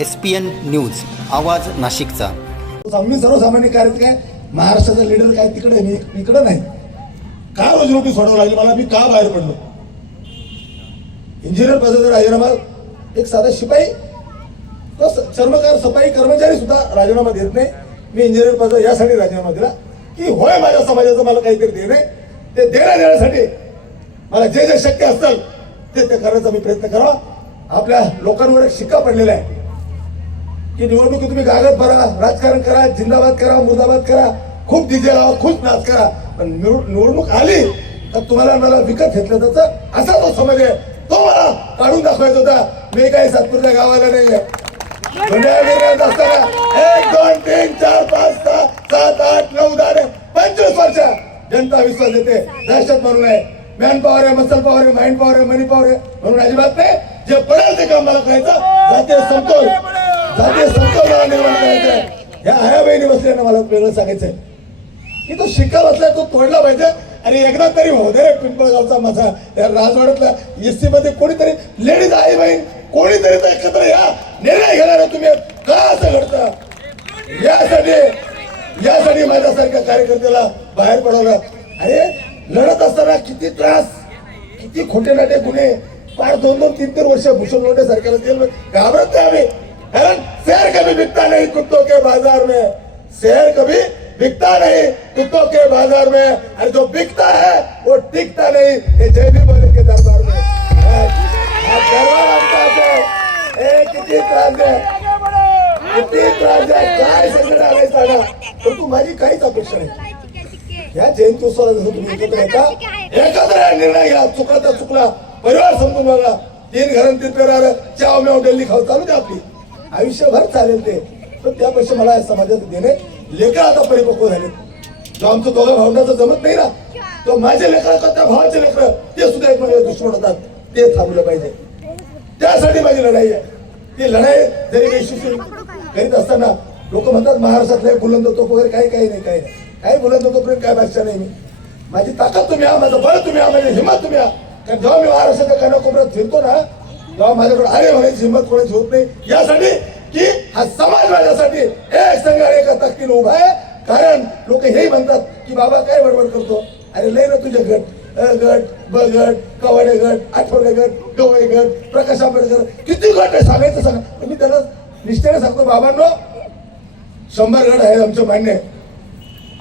S P N news आवाज नाशिकचा. आम्ही सर्वसामान्य कार्य काय महाराष्ट्राचा लीडर काय तिकडे मी इकडे नाही. का रोजीरोटी सोडावं लागली? मला मी का बाहेर पडलो? इंजिनियर पदाचा राजीनामा एक साधा शिपाई तो स- चर्मकार सफाई कर्मचारी सुद्धा राजीनामा देत नाही. मी इंजिनियर पदाचा यासाठी राजीनामा दिला. की होय माझ्या समाजाचं मला काहीतरी देणे ते देण्या देण्यासाठी मला जे जे शक्य असतं ते ते करण्याचा मी प्रयत्न करावा. आपल्या लोकांवर एक शिक्का पडलेला आहे. की निवडणुकीत तुम्ही गागत भरा राजकारण करा जिंदाबाद करा मुर्दाबाद करा खूप डीजे लावा खूप नाच करा. पण निवडणूक आली तर तुम्हाला मला विकत घेतलं त्याचं असा तो समज आहे तो मला काढून दाखवायचा होता. मी काही सातपूरच्या गावाला नाहीये. एक दोन तीन चार पाच सहा सात आठ नऊ दहा पंचवीस वर्ष जनता विश्वास देते. दहशत म्हणून आहे मॅन पॉवर आहे मसल पॉवर आहे माइंड पॉवर आहे मनी पॉवर आहे म्हणून अजिबात नाही. जे पडेल ते काम मला करायचं. जातीय समतोल जातीय समतोल निर्माण करायचंय ह्या बहिणी बसल्यानं मला वेगळं सांगायचंय. की तो शिक्का बसलाय तो तोडला पाहिजे. आणि एकदा तरी हो दे रे पिंपळगावचा माझा या राजवाड्यातल्या एसटी मध्ये कोणीतरी लेडीज आई बहीण कोणीतरी तर एकत्र या. निर्णय घेणार तुम्ही का असं घडतं? यासाठी यासाठी माझ्यासारख्या कार्यकर्त्याला बाहेर पडवलं अरे लढत असताना किती त्रास किती खोटे नाटे गुन्हे. पार दोन दोन तीन तीन वर्ष भूषण लोटे सरकारला घाबरत नाही आम्ही. कारण शहर कभी बिकता नहीं कुत्तों के बाज़ार में। शहर कभी बिकता नहीं कुत्तों के बाज़ार में। और जो बिकता है, वो टिकता नहीं ये जय भी बोले के दरबार में। हा? तू काहीच अपेक्षा येता एकत्र निर्णय चुकला चुकला। परिवार समजून बघा तीन घरां तीन पेर आलं चाव मेव डेल्ली खाऊ। चालू आयुष्यभर चालेल ते. पण त्यापेक्षा मला या समाजात देणे लेकर आता परिपक्व झाले जो आमचं दोघा भावंडाचं जमत नाही ना तो माझे लेकर त्या भावाचे लेकर? ते सुद्धा एकमेकांना दुश्मन होतात. ते थांबलं पाहिजे. त्यासाठी माझी लढाई आहे. ती लढाई जरी यशस्वी करीत असताना लोक म्हणतात महाराष्ट्रातले बुलंद तोप वगैरे काही काही नाही काही नाही. काही बुलंद तोपर्यंत काय भाषा नाही मी. माझी ताकद तुम्ही हा माझं बळ तुम्ही हा माझी हिंमत तुम्ही हा कारण जेव्हा मी महाराष्ट्राच्या कानाकोपऱ्यात फिरतो ना तेव्हा माझ्याकडे अरे म्हणायची हिंमत कोणाची होत नाही. यासाठी की हा समाज माझ्यासाठी एक संघ एका ताकदीने उभा आहे. कारण लोक हेही म्हणतात की बाबा काय बडबड करतो? अरे लय ना तुझे गट. अ गट ब गट कवाडे गट आठवडे गट गवळे गट प्रकाश आंबेडकर. किती गट आहे सांगायचं सांगा. पण मी त्याला निष्ठेने सांगतो बाबांनो शंभर गट आहे आमचं मान्य आहे.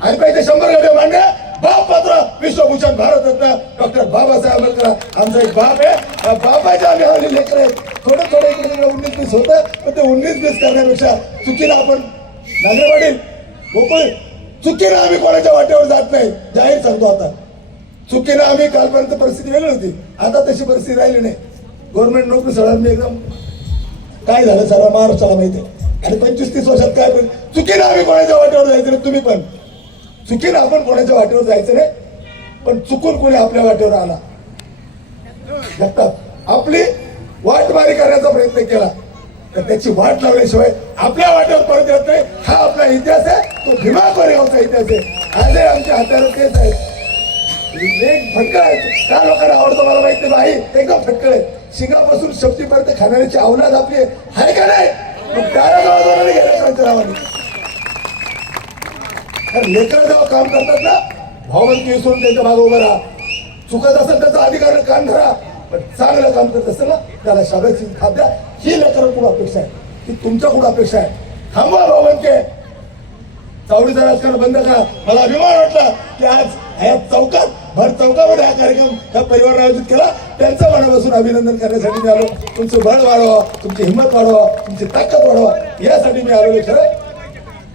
आणि पाहिजे शंभर गट मान्य बापत्र बाप विश्वभूषण भारतरत्न डॉक्टर बाबासाहेब आंबेडकर. आमचा एक बाप आहे. त्या बापाच्या आम्ही हल्ली लेकर आहेत. थोडं थोडं इकडे तिकडे उन्नीस बीस होतं पण ते उन्नीस बीस करण्यापेक्षा चुकीला आपण नागरे वडील गोकुळ चुकीनं आम्ही कोणाच्या वाटेवर जात नाही. जाहीर सांगतो आता. चुकीनं आम्ही कालपर्यंत परिस्थिती वेगळी होती. आता तशी परिस्थिती राहिली नाही. गव्हर्नमेंट नोकरी सगळ्यांनी एकदम. काय झालं? सर्व महाराष्ट्राला माहिती आहे. आणि पंचवीस तीस वर्षात काय चुकीनं आम्ही कोणाच्या वाटेवर जायचं तुम्ही पण. चुकीला आपण कोणाच्या वाटेवर जायचं नाही पण चुकून कोणी आपल्या वाटेवर आला. जगताप आपली वाटमारी करण्याचा प्रयत्न केला तर त्याची वाट लावल्याशिवाय आपल्या वाटेवर परत येत नाही. हा आपला इतिहास आहे तो भीमा कोरेगावचा इतिहास आहे. आजही आमच्या हाताला तेच आहे. एक फटकळ आहे. का लोकांना आवडतो मला माहीत नाही बाई एकदम फटकळ आहे. शिंगापासून शक्तीपर्यंत खाण्याची अवलाद आपली आहे. हाय का नाही? मग त्याला जवळ गेल्या त्यांच्या कारण जेव्हा काम करतात ना भावबंदी विसरून त्यांच्या मागे उभं राहा. चुकत असेल त्याचा अधिकार काम धरा. पण चांगलं काम करत असेल ना त्याला शाबेची खात द्या. ही लेकरांकडून अपेक्षा आहे ही तुमच्याकडून अपेक्षा आहे थांबवा भावबंदके चावडीचं राजकारण बंद करा. मला अभिमान वाटला की आज या चौकात भर चौकामध्ये हा कार्यक्रम या परिवाराने आयोजित केला. त्यांचं मनापासून अभिनंदन करण्यासाठी मी आलो. तुमचं बळ वाढवा तुमची हिंमत वाढवा तुमची ताकद वाढवा. यासाठी मी आलेलो खरं.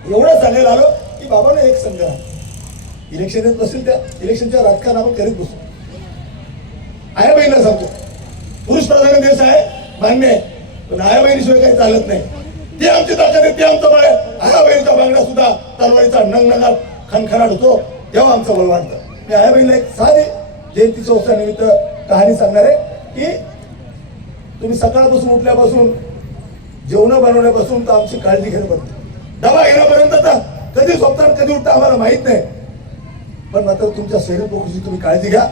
एवढं सांगायला आलो. की एक संघ आहे. इलेक्शन येत नसेल त्या इलेक्शनच्या राजकारण आपण करीत बसू. आया बहिणीला सांगतो. पुरुष प्रधान देश आहे मान्य आहे. पण आया बहिणीशिवाय काही चालत नाही. ते आमची ताकद आहे ते आमचं बळ आहे. आया बहिणीच्या बांगड्या सुद्धा तलवारीचा नंगनगात खणखणाट होतो. तेव्हा आमचं बळ वाढतं. मी आया बहिणीला एक साधी जयंतीच्या उत्सवानिमित्त कहाणी सांगणार आहे की तुम्ही सकाळपासून उठल्यापासून जेवण बनवण्यापासून तर आमची काळजी घेणं पडते डबा घेण्यापर्यंत तर कधी झोपतात कधी उठता आम्हाला माहीत नाही. पण मात्र तुमच्या शरीर तुम्ही काळजी घ्या.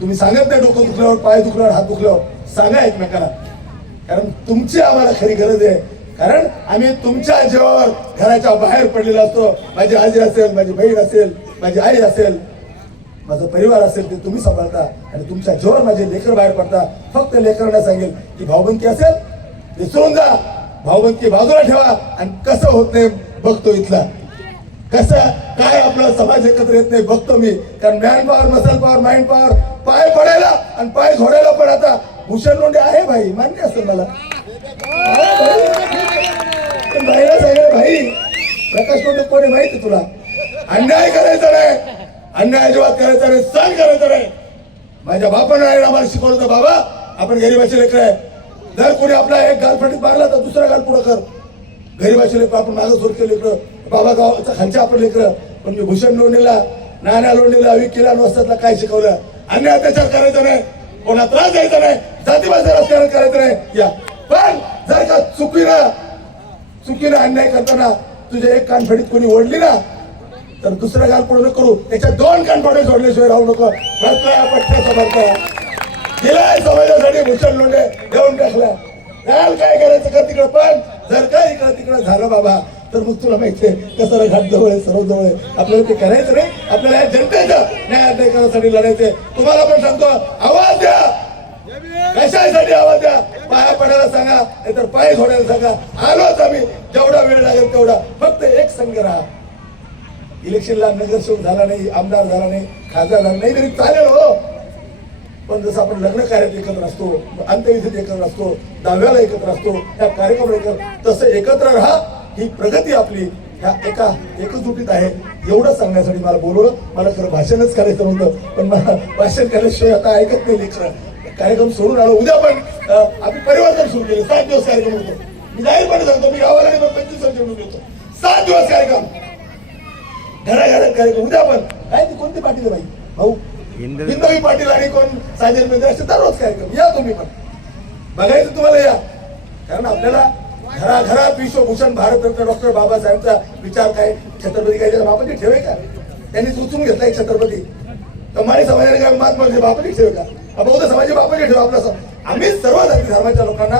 तुम्ही सांगत नाही डोकं दुखल्यावर पाय दुखल्यावर हात दुखल्यावर. सांगा एकमेकांना. कारण तुमची आम्हाला खरी गरज आहे. कारण आम्ही तुमच्या जीवावर घराच्या बाहेर पडलेलो असतो. माझी आजी असेल माझी बहीण असेल माझी आई असेल माझा परिवार असेल ते तुम्ही सांभाळता. आणि तुमच्या जीवावर माझे लेकर बाहेर पडता. फक्त लेकरांना सांगेल की भाऊबंदकी असेल विसरून जा. भाऊबंदकी बाजूला ठेवा आणि कसं होत नाही बघतो इथला. कसं काय आपला समाज एकत्र येत नाही बघतो मी. कारण man power muscle power mind power पाय पडायला आणि पाय झोडायला पण आता भूषण लोंढे आहे भाई मान्य असेल मला. पण भाईला सांगितलं भाई. प्रकाश लोंढे कोणी माहिती तुला? अन्याय करायचा नाही. अन्याय अजिबात करायचा नाही. सण करायचा नाही. माझ्या बापानं आम्हाला शिकवलं होतं बाबा आपण गरीबाचे लेकर आहे. जर कोणी आपला एक गाल फटीत तर दुसरा गाल पुढं कर. गरीबाचे लेकर आपण मागं सोडचे लेकर. बाबा गावाचा खालच्या आपण लेकर. पण मी भूषण लोणीला नाण्या लोणीला विकीला नसतातला काय शिकवलं? अन्याय अत्याचार करायचा नाही. कोणा त्रास द्यायचा नाही. जातीवादी राजकारण करायचं नाही. या. पण जर का चुकीनं चुकीनं अन्याय करताना तुझ्या एक कानफडीत कोणी ओढली ना तर दुसरं गाल पुढे करू. त्याच्या दोन कानफडे सोडल्याशिवाय राहू नको. रचला पठ्य समर्थ. तिला समाजासाठी भूषण लोंढे देऊन टाकला. काल काय करायचं का तिकडं? पण जर का इकडं तिकडं झालं बाबा तर मग तुला माहितीये कसं घाट जवळ आहे सर्व जवळ आहे. आपल्याला ते करायचं नाही. आपल्याला या जनतेचं न्याय अन्याय करण्यासाठी लढायचंय. तुम्हाला पण सांगतो आवाज द्या. कशासाठी आवाज द्या? पाया पडायला सांगा नाहीतर पाय घोडायला सांगा. आलोच आम्ही. जेवढा वेळ लागेल तेवढा. फक्त एक संघ राहा. इलेक्शनला नगरसेवक झाला नाही आमदार झाला नाही खासदार झाला नाही तरी चालेल हो. पण जसं आपण लग्न कार्यात एकत्र असतो अंत्यविधीत एकत्र असतो दहाव्याला एकत्र असतो त्या कार्यक्रम एकत्र तसं एकत्र राहा ही प्रगती आपली ह्या एका एकजुटीत आहे. एवढं सांगण्यासाठी मला बोलवलं. मला खरं भाषणच करायचं होतं पण मला भाषण केल्याशिवाय आता ऐकत नाही लेकर. कार्यक्रम सोडून आलो. उद्या पण आम्ही परिवर्तन सुरू केले. सात दिवस कार्यक्रम होतो. मी जाहीरपणे सांगतो मी गावाला पंचवीस वर्ष निवडून सात दिवस कार्यक्रम. घराघरात कार्यक्रम. उद्या पण. काय ती कोणती पाठी बाई? भाऊ हिंदवी पाटील आणि कोण? साजन मेंद्रे असे दररोज कार्यक्रम. या तुम्ही पण. बघायचं तुम्हाला या. कारण आपल्याला घराघरात विश्वभूषण भारतरत्न डॉक्टर बाबासाहेबचा विचार काय? छत्रपती काय? त्याला बापाची ठेवे का? त्यांनी सुचून घेतला एक छत्रपती. कमानी समाजाने काय महात्मा बापाची ठेवे का? बौद्ध समाजाची बापाची ठेवा आपला आम्ही सर्व जाती धर्माच्या लोकांना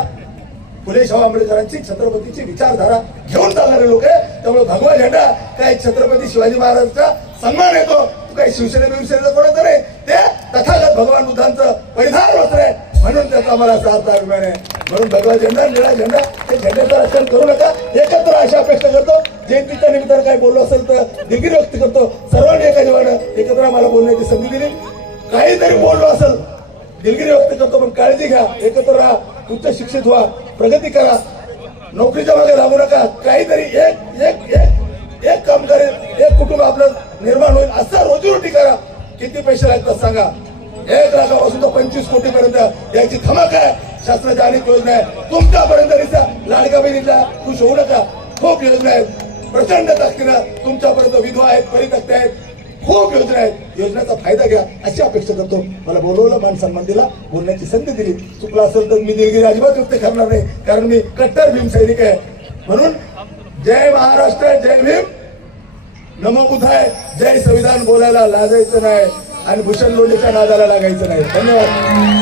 फुले शाहू आंबेडकरांची छत्रपतीची विचारधारा घेऊन चालणारे लोक आहे. त्यामुळे भगवा झेंडा काय छत्रपती शिवाजी महाराजांचा सन्मान येतो. तू काही शिवसेने बिवसेनेचं कोणाचं नाही ते तथागत भगवान बुद्धांचं परिधान वस्त्र आहे म्हणून त्याचा आम्हाला असा अर्थ अभिमान. आहे म्हणून भगवा झेंडा निळा झेंडा ते झेंड्याचं रक्षण करू नका. एकत्र अशा अपेक्षा करतो. जयंतीच्या निमित्तानं काही बोललो असेल तर दिलगिरी व्यक्त करतो. सर्वांनी एका जीवानं एकत्र आम्हाला बोलण्याची संधी दिली. काहीतरी बोललो असेल दिलगिरी व्यक्त करतो पण काळजी घ्या. एकत्र राहा. उच्च शिक्षित व्हा. प्रगती करा. नोकरीच्या मागे लागू नका. काहीतरी एक एक एक एक काम करेल. एक कुटुंब आपलं निर्माण होईल असं रोजीरोटी करा. किती पैसे लागतात सांगा. एक लाखापासून तर पंचवीस कोटी पर्यंत याची धमक आहे. शासनाच्या अनेक योजना आहे. तुमच्यापर्यंत रिक्षा लाडका बहिणीला खुश होऊ नका. खूप योजना आहेत. प्रचंड ताकदीनं तुमच्यापर्यंत विधवा आहेत परितक्त आहेत. खूप योजना आहेत. योजनेचा फायदा घ्या. अशी अपेक्षा करतो. मला बोलवलं मान सन्मान दिला. बोलण्याची संधी दिली. चुकला असेल तर मी दिलगिरी अजिबात व्यक्त करणार नाही. कारण मी कट्टर भीम सैनिक आहे. म्हणून जय महाराष्ट्र जय भीम. नमो आहे जय संविधान बोलायला लाजायचं नाही. आणि भूषण लोणीच्या नादाला लागायचं नाही. धन्यवाद.